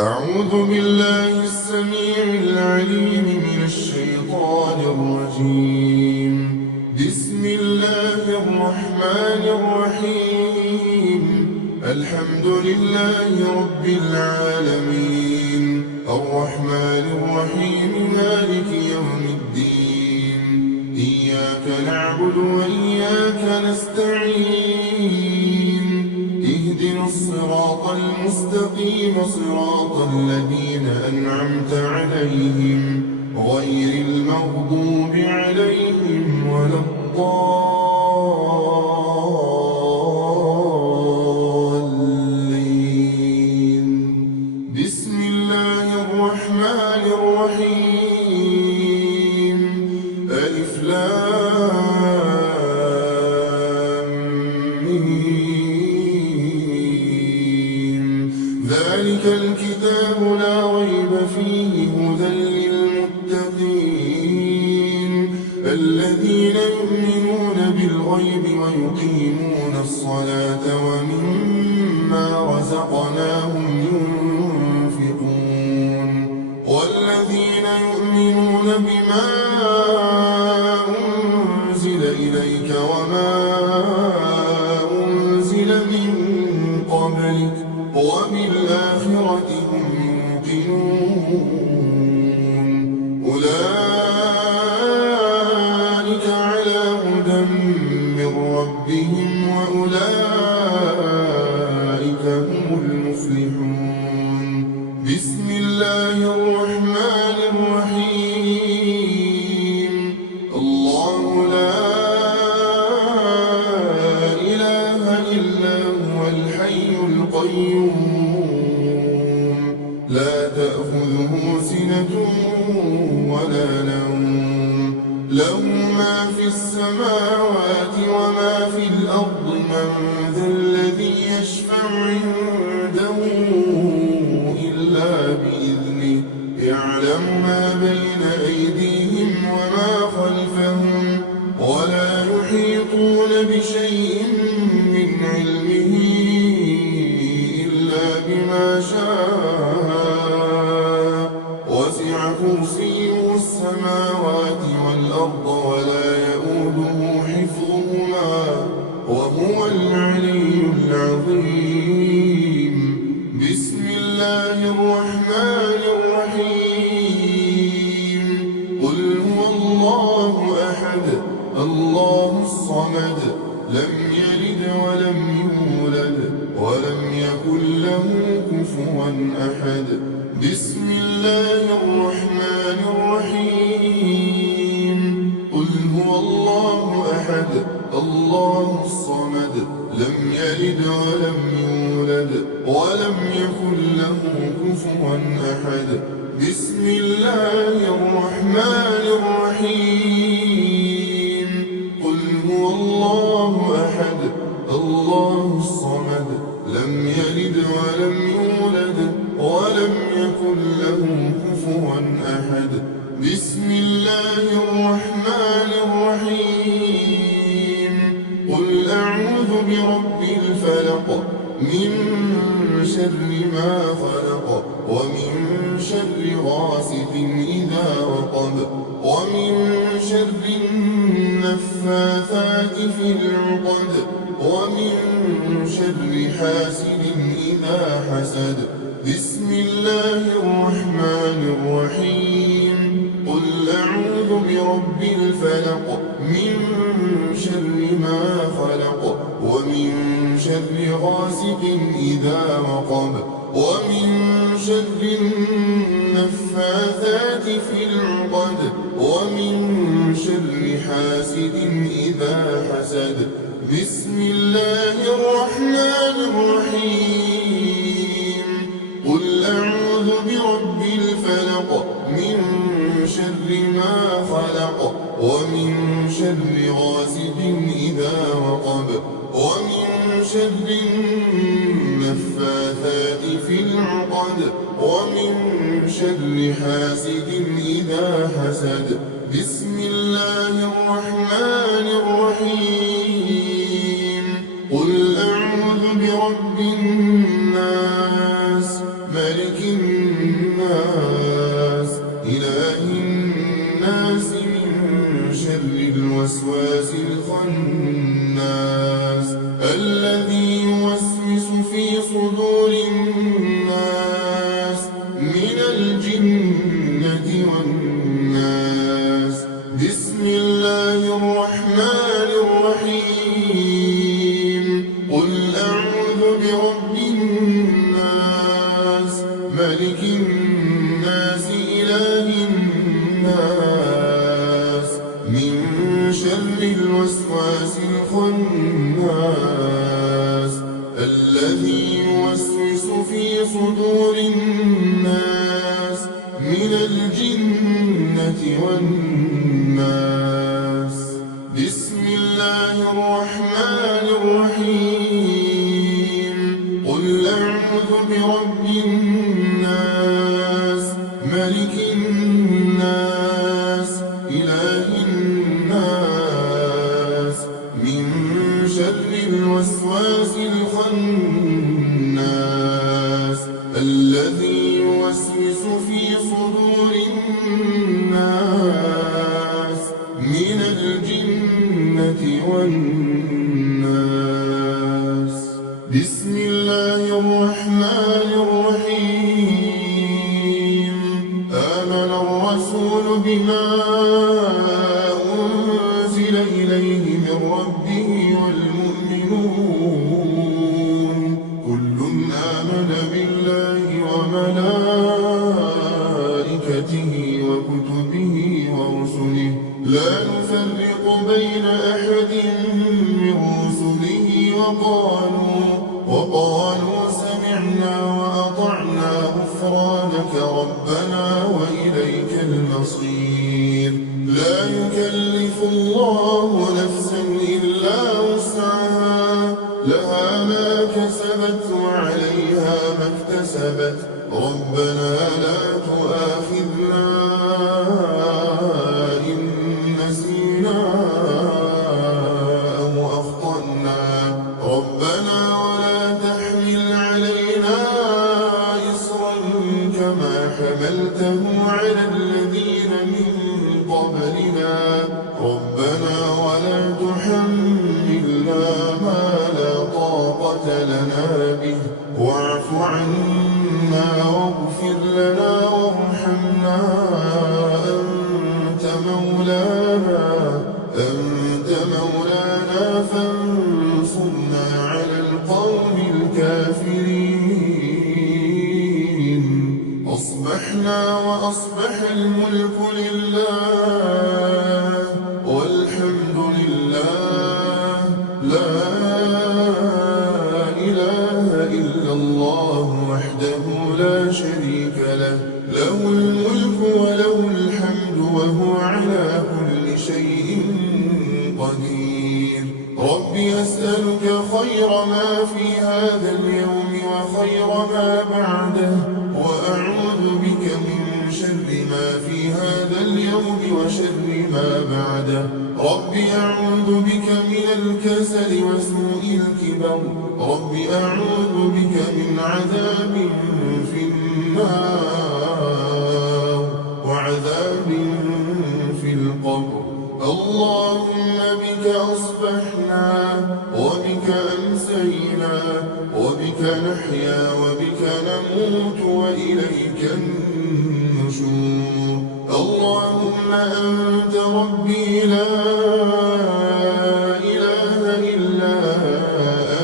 أعوذ بالله السميع العليم من الشيطان الرجيم. بسم الله الرحمن الرحيم. الحمد لله رب العالمين، الرحمن الرحيم، مالك يوم الدين. إياك نعبد وإياك نستعين. اهدنا الصراط المستقيم، صراط الذين أنعمت عليهم، غير المغضوب عليهم ولا الضالين. بسم الله الرحمن الرحيم. ألف لام ميم. ذلك الكتاب لا ريب فيه هدى للمتقين، الذين يؤمنون بالغيب ويقيمون الصلاة ومما رزقناهم ينفقون، والذين يؤمنون بما أنزل إليك وما أنزل من قبلك وبالآخرة هم يوقنون. أولئك على هدى من ربهم وأولئك هم المفلحون. بسم الله الرحمن الرحيم. الله لا إله إلا هو الحي القيوم، لا تأخذه سنة ولا نوم، له ما في السماوات وما في الأرض. من ذا الذي يشفع عنده إلا بإذنه، يعلم ما بين أيديهم وما خلفهم، ولا يحيطون بشيء من علمه إلا بما شاء. وسع كرسيه السماوات والأرض ولا يئوده حفظهما، وهو العلي العظيم. بسم الله الرحمن الرحيم. قل هو الله أحد، الله الصمد، لم يلد ولم يولد ولم يكن له كفوا أحد. بسم الله الرحمن الرحيم. قل هو الله أحد، الله الصمد، لم يلد ولم يولد ولم يكن له كفوا أحد. بسم الله الرحمن الرحيم. قل هو الله أحد، الله الصمد، لم يلد ولم يولد ولم يكن له كفوا أحد. بسم الله الرحمن الرحيم. قل أعوذ برب الفلق، من شر ما خلق، ومن شر غاسق إذا وقب، ومن شر النفاثات في العقد، ومن شر حاسد إذا حسد. بسم الله الرحمن الرحيم. قل أعوذ برب الفلق، من شر ما خلق، ومن شر غاسق إذا وقب، ومن شر النفاثات في العقد، ومن شر حاسد إذا حسد. بسم الله الرحمن الرحيم. قل أعوذ برب الفلق، من شر ما خلق، ومن شر غاسق إذا وقب، ومن شر النفاثات في العقد، ومن شر حاسد إذا حسد. بسم الله الرحمن الرحيم. قل أعوذ برب الناس، ملك الناس إله الناس من شر الوسواس الخناس الذي يوسوس في صدور الناس من الجنة والناس. بسم الله الرحمن الرحيم. قل أعوذ برب الناس ملك الناس إله الناس من شر الوسواس الخناس الذي يوسوس في صدور الناس من الجنة والناس. بسم الله الرحمن الرحيم. قل أعوذ برب الناس ملك الناس إله الناس من شر الوسواس الخناس الذي يوسوس في صدور الناس من الجنة والناس. بسم الله الرحمن الرحيم. آمن الرسول بما أنزل إليه من ربه والمؤمنون كل آمن بالله وملائكته وكتبه ورسله لا نفرق بين أحد من رسله وقالوا سمعنا وأطعنا غفرانك ربنا وإليك المصير. لا يكلف الله نفسا إلا وسعها لها ما كسبت وعليها ما اكتسبت ربنا لا تؤاخذنا إن نسينا أو أخطأنا ربنا ولا تحمل علينا إصرا كما حملته على الذين من قبلنا ربنا ولا تحملنا ما لا طاقة لنا به واعف عنا واغفر لنا وارحمنا أنت مولانا فانصرنا على القوم الكافرين. أصبحنا وأصبح الملك لله والحمد لله لا إله إلا الله وحده لا شريك له له الملك وله الحمد وهو على كل شيء قدير. رب أسألك خير ما في هذا اليوم وخير ما بعده وأعوذ بك من شر ما في هذا اليوم وشر ما بعده. رب أعوذ بك من الكسل وسوء الكبر. رب أعوذ بك من عذاب في النار وعذاب في القبر. اللهم بك أصبحنا وبك أمسينا وبك نحيا وبك نموت وإليك النشور. اللهم أنت ربي لا إله إلا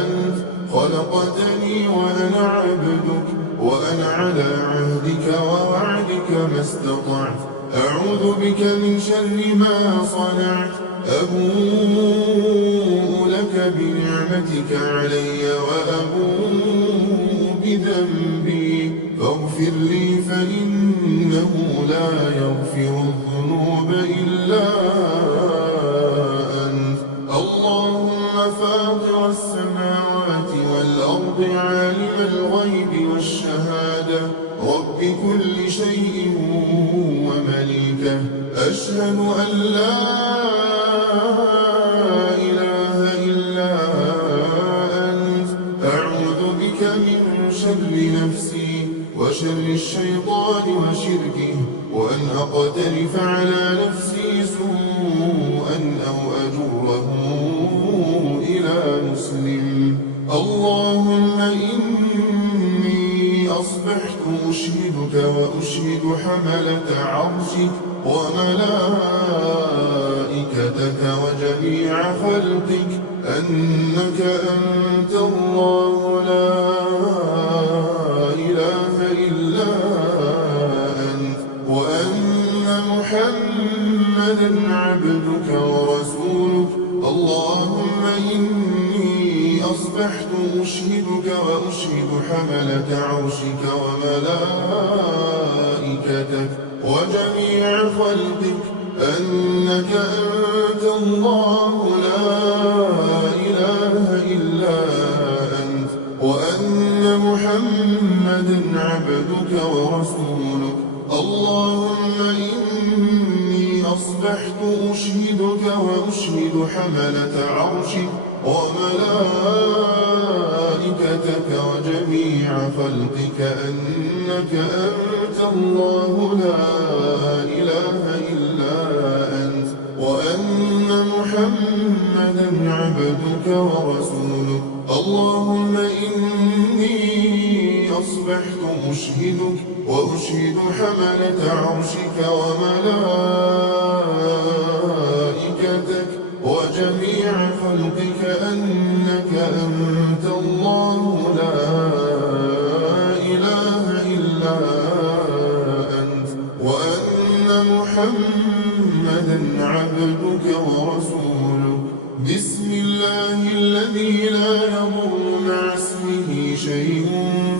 أنت خلقتني وأنا عبدك وأنا على عهدك ووعدك ما استطعت. أعوذ بك من شر ما صنعت. أبوء لك بنعمتك علي وأبوء بذنبي فاغفر لي فإنه لا يغفر الذنوب إلا أنت. اللهم فاطر السماوات والأرض عالم الغيب والشهادة رب كل شيء ومليكه أشهد أن لا إله إلا أنت. أعوذ بك من شر نفسي وشر الشيطان وشركه، وأن أقترف على نفسي سوءا أو أجره إلى مسلم. اللهم إني أصبحت أشهدك وأشهد حملة عرشك وملائكتك وجميع خلقك أنك أنت الله لا إله إلا أنت، وأن محمدا عبدك ورسولك. اللهم إني أصبحت أشهدك وأشهد حملة عرشك وملائكتك وجميع خلقك أنك أنت الله لا إله إلا أنت، وأن محمدا عبدك ورسولك. اللهم إني أصبحت أشهدك وأشهد حملة عرشك وملائكتك وجميع خلقك أنك أنت الله لا إله إلا أنت، وأن محمدا عبدك ورسولك. اللهم إني أصبحت أشهدك وأشهد حملة عرشك وملائكتك وجميع خلقك أنك أنت الله لا إله إلا أنت، وأن محمدا عبدك ورسولك. بسم الله الذي لا يضر مع اسمه شيء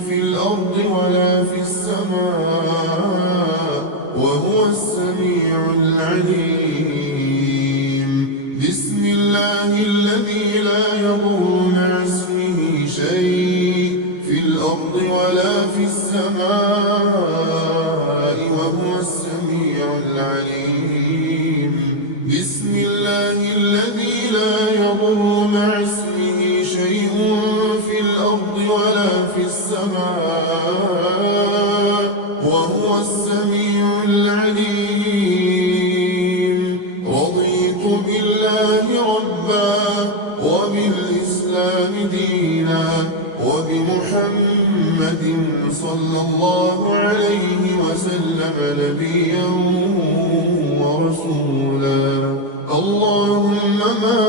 في الأرض ولا في السماء وهو السميع العليم. بسم الله الذي لا يضر مع اسمه شيء في الأرض ولا في السماء وهو السميع العليم. بسم الله الذي لا يضر مع اسمه شيء في الأرض ولا في السماء وهو السميع العليم. رضيت بالله ربا وبالإسلام دينا وبمحمد صلى الله عليه وسلم نبيا ورسولا. اللهم ما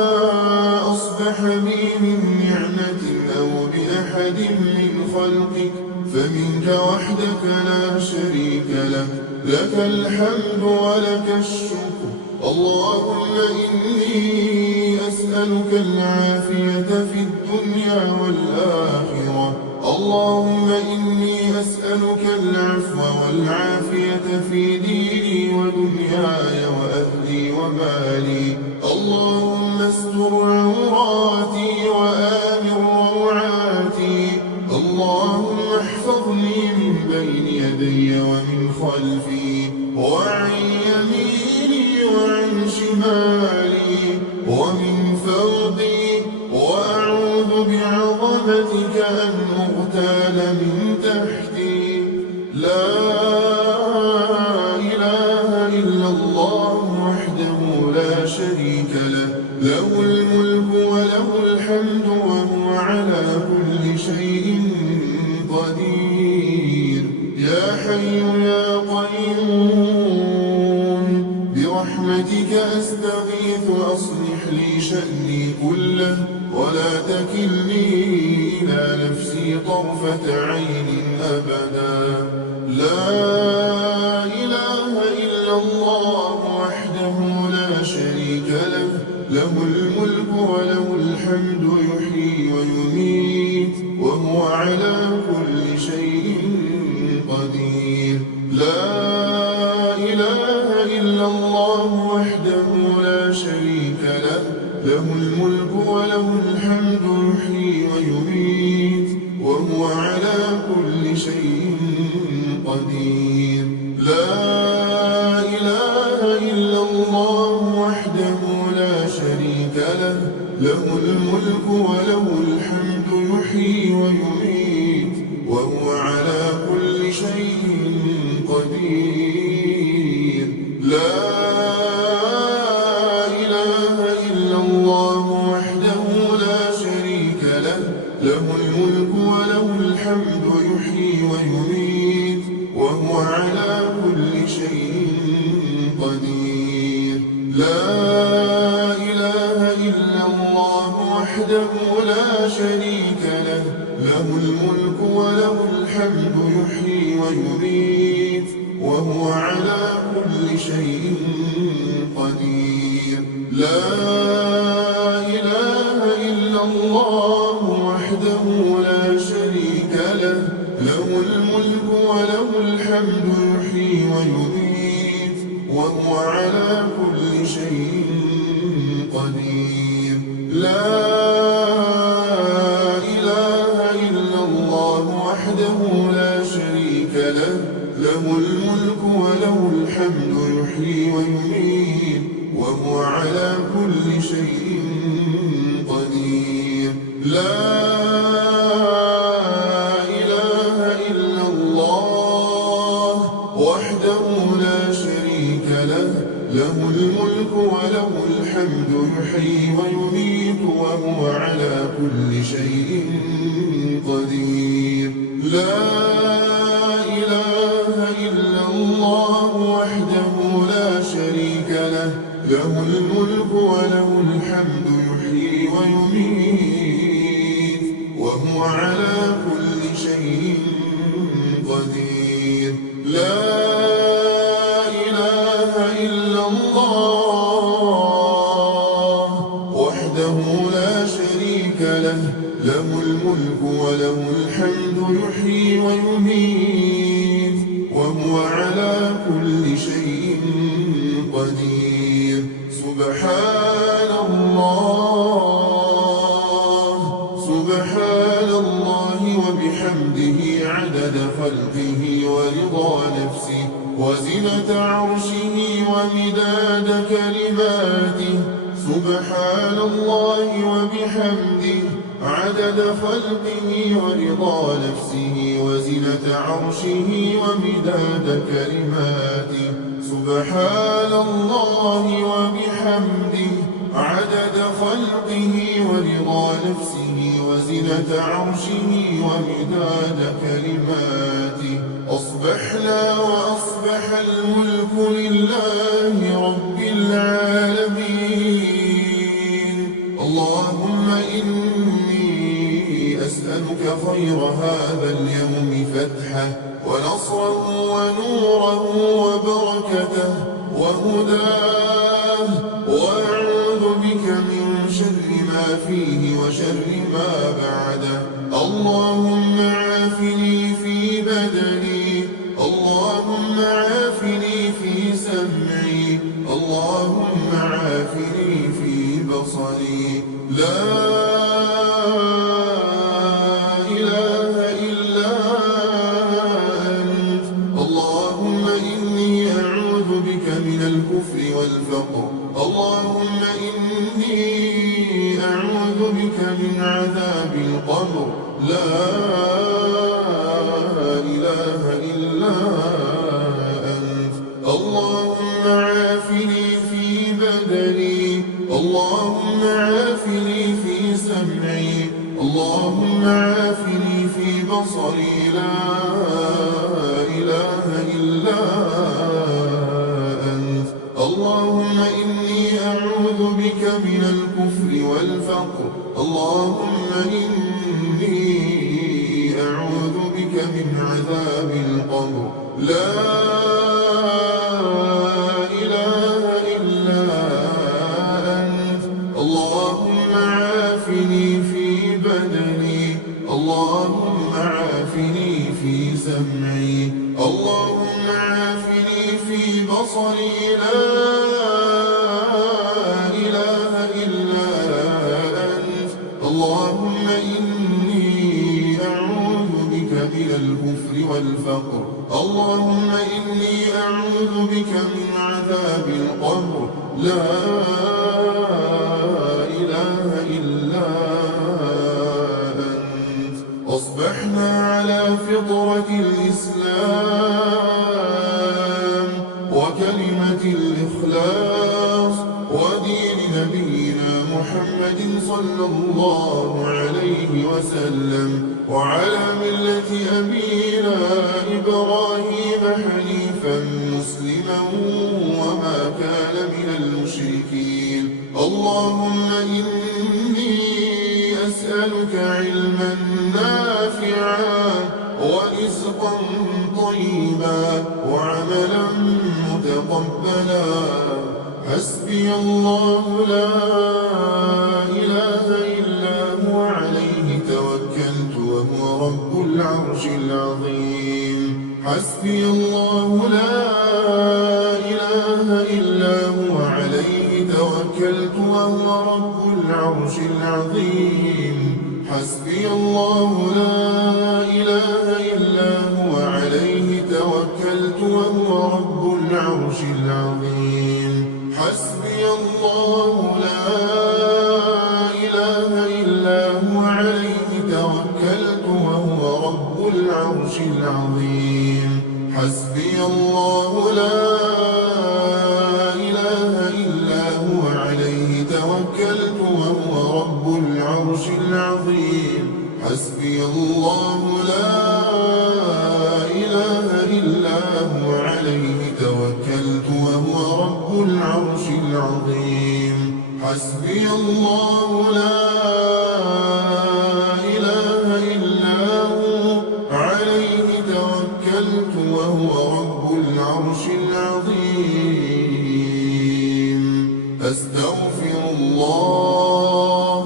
أصبح بي من نعمة أو بأحد من خلقك فمنك وحدك لا شريك لك، لك الحمد ولك الشكر. اللهم إني أسألك العافية في الدنيا والآخرة. اللهم إني أسألك العفو والعافية في ديني ودنياي وأهلي ومالي. اللهم استر عوراتي وآمن روعاتي. اللهم احفظني من بين يدي ومن خلفي وعن يميني وعن شمالي ومن فوقي، وأعوذ بعظمتك أن أغتال من تحتي. لا إله إلا الله وحده لا شريك له، له الملك وله الحمد وهو على كل شيء قدير. يا حي يا قيوم برحمتك أستغيث أصلح لي شأني كله ولا تكلني إلى نفسي طرفة عين أبدا. لا إله إلا الله وحده لا شريك له، له الملك وله الحمد يحيي ويميت وهو على كل شيء قدير. لا إله إلا الله وحده لا شريك له، له الملك وله الحمد يحيي ويميت وهو على كل شيء قدير. لا إله إلا الله وحده لا شريك له، له الملك وله الحمد يحيي ويميت وهو على كل شيء قدير. لا إله إلا الله وحده لا شريك له، له الملك وله الحمد يحيي ويميت وهو على كل شيء قدير. لا إله إلا الله وحده لا شريك له، له الملك وله الحمد يحيي ويميت وهو على كل شيء قدير. لا إله إلا الله وحده لا شريك له، له الملك وله الحمد يحيي ويميت وهو على كل شيء قدير. لا إله إلا الله وحده لا شريك له، له الملك وله الحمد يحيي ويميت وهو على كل شيء قدير. لا إله إلا الله وحده لا شريك له، له الملك وله الحمد يحيي ويميت وهو على كل شيء قدير. لا إله إلا الله وحده لا شريك له، له الملك وله الحمد يحيي ويميت وهو على كل شيء قدير. لا إله إلا الله وحده لا شريك له، له الملك وله الحمد يحيي ويميت وهو على كل شيء قدير. سبحان الله، سبحان الله وبحمده عدد خلقه ورضا نفسه وزنة عرشه ومداد كلماته. سبحان الله وبحمده عدد خلقه ورضا نفسه وزنة عرشه ومداد كلماته. سبحان الله وبحمده عدد خلقه ورضا نفسه وزنة عرشه ومداد كلماته. أصبحنا وأصبح الملك لله رب العالمين. اللهم إني أسألك خير هذا اليوم فتحه ونصره ونوره وبركته وهداه، وأعوذ بك من شر ما فيه وشر ما بعده. اللهم عافني في بدني، اللهم عافني في سمعي، اللهم عافني في بصري. لا إله إلا أنت. اللهم إني أعوذ بك من الكفر والفقر. اللهم إني أعوذ بك من عذاب القبر. لا إله إلا أنت. اللهم عافني في بدني، اللهم عافني في سمعي، اللهم عافني في بصري. لا إله إلا أنت. اللهم إني أعوذ بك من الكفر والفقر. اللهم إني أعوذ بك من عذاب القبر. لا إله إلا أنت. اللهم عافني في بدني، اللهم عافني في سمعي، اللهم عافني في بصري. لا إله إلا أنت. اللهم إني أعوذ بك من الكفر والفقر. اللهم إني أعوذ بك من عذاب القبر. لا إله إلا أنت. أصبحنا على فطرة الإسلام، وكلمة الإخلاص ودين نبينا محمد صلى الله عليه وسلم وعلى ملة أبينا إبراهيم حنيفا مسلما وما كان من المشركين. اللهم إني أسألك علما نافعا ورزقا طيبا وعملا متقبلا. حسبي الله لا إله إلا هو عليه توكلت وهو رب العرش العظيم. حسبي الله لا إله إلا هو عليه توكلت وهو رب العرش العظيم. حسبي الله لا إله إلا هو عليه توكلت وهو رب العرش العظيم. حسبي الله لا إله إلا هو عليه توكلت وهو رب العرش العظيم. حسبي الله لا إله إلا هو عليه توكلت وهو رب العرش العظيم. حسبي الله لا إله إلا هو عليه توكلت وهو رب العرش العظيم. حسبي الله لا إله إلا هو عليه توكلت وهو رب العرش العظيم. أستغفر الله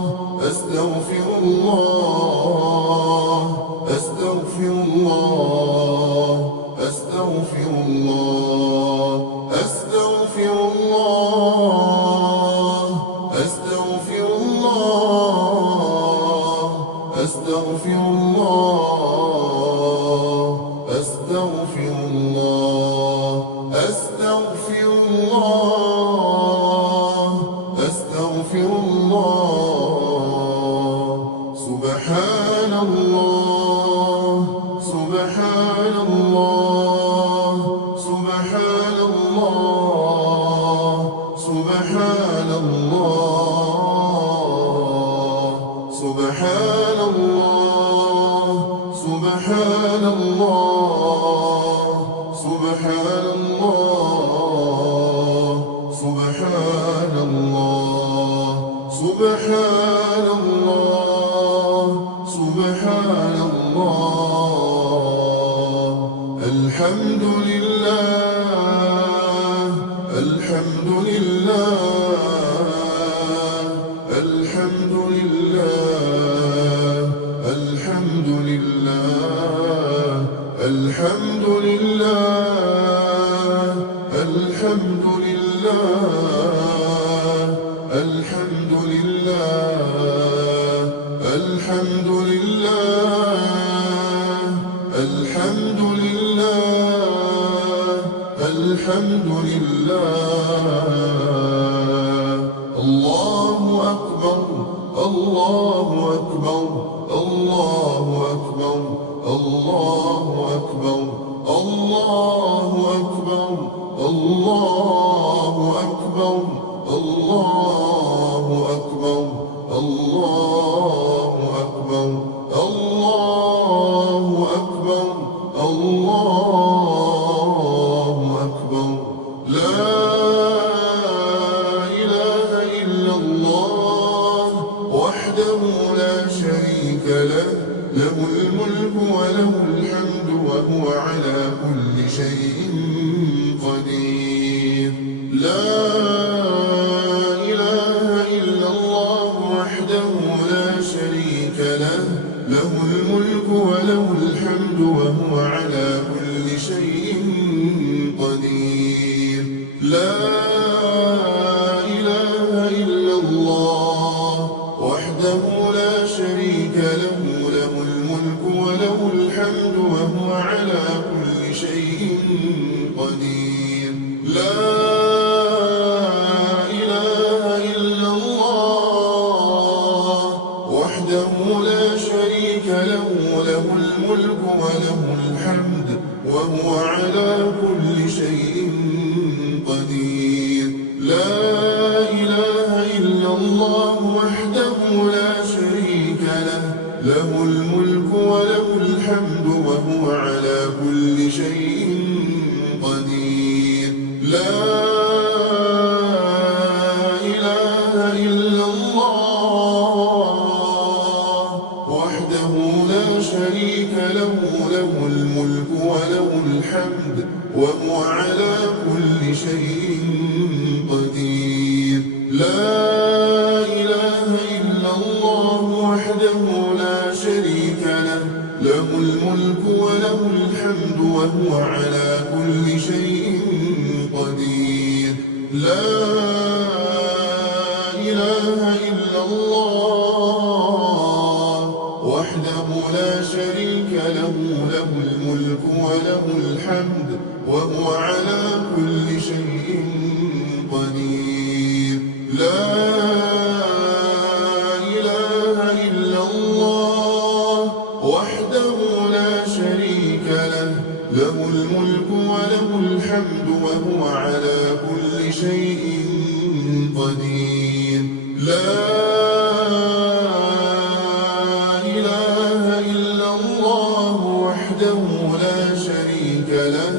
أستغفر الله أستغفر الله أستغفر الله أستغفر الله أستغفر الله أستغفر الله أستغفر الله أستغفر الله أستغفر الله. سبحان الله سبحان الله سبحان الله سبحان الله سبحان الله سبحان الله سبحان الله سبحان الله سبحان الله سبحان الله. الحمد لله الحمد لله الحمد لله الحمد لله الحمد لله الحمد لله الحمد لله الحمد لله الحمد لله الحمد لله. الله أكبر الله أكبر الله أكبر الله أكبر الله أكبر الله أكبر الله أكبر الله أكبر الله أكبر الله أكبر. لا إله إلا الله وحده لا شريك له له الملك وله الحمد وهو على كل شيء قدير. لا إله إلا الله وحده لا شريك له له الملك وله الحمد وهو على كل شيء قدير. لا إله إلا الله وحده لا شريك له له الملك وله الحمد وهو على كل شيء قدير. لا إله إلا الله وحده لا شريك له له الملك وله الحمد وهو على كل شيء قدير. لا إله إلا الله وحده لا شريك له، له الملك وله الحمد وهو على كل شيء قدير. لا إله إلا الله وحده لا شريك له، له الملك وله الحمد وهو على كل شيء قدير. لا إله إلا الله وحده لا شريك له، له الملك وله الحمد وهو على كل شيء قدير. لا إله إلا الله وحده لا شريك له، له الملك وله الحمد وهو على كل شيء قدير. لا إله إلا الله وحده لا شريك له،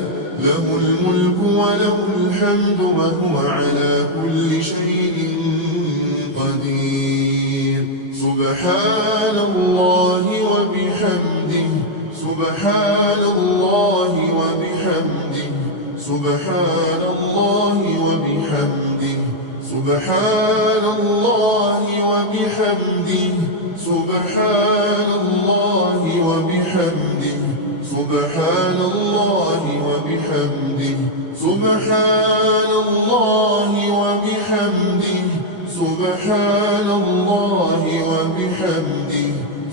له الملك وله الحمد وهو على كل شيء قدير. سبحان الله وبحمده، سبحان الله وبحمده، سبحان الله وبحمده، سبحان الله وبحمده، سبحان الله وبحمده، سبحان الله وبحمده، سبحان الله وبحمده، سبحان الله وبحمده،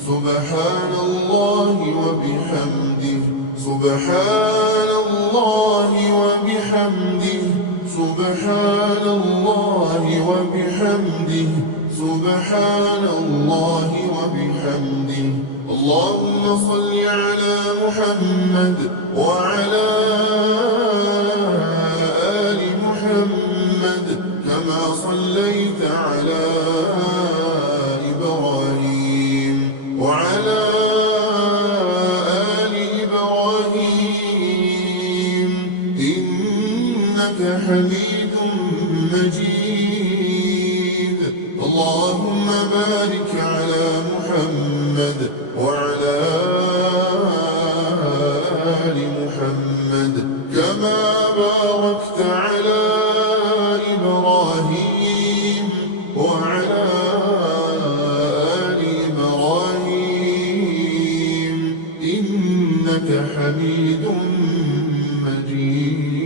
سبحان الله وبحمده، سبحان الله وبحمده، سبحان الله وبحمده، سبحان الله وبحمده. اللهم صل على محمد وعلى آل محمد كما صليت على إبراهيم وعلى آل إبراهيم إنك حميد مجيد. اللهم بارك على محمد وعلى آل محمد كما باركت على إبراهيم وعلى آل إبراهيم إنك حميد مجيد.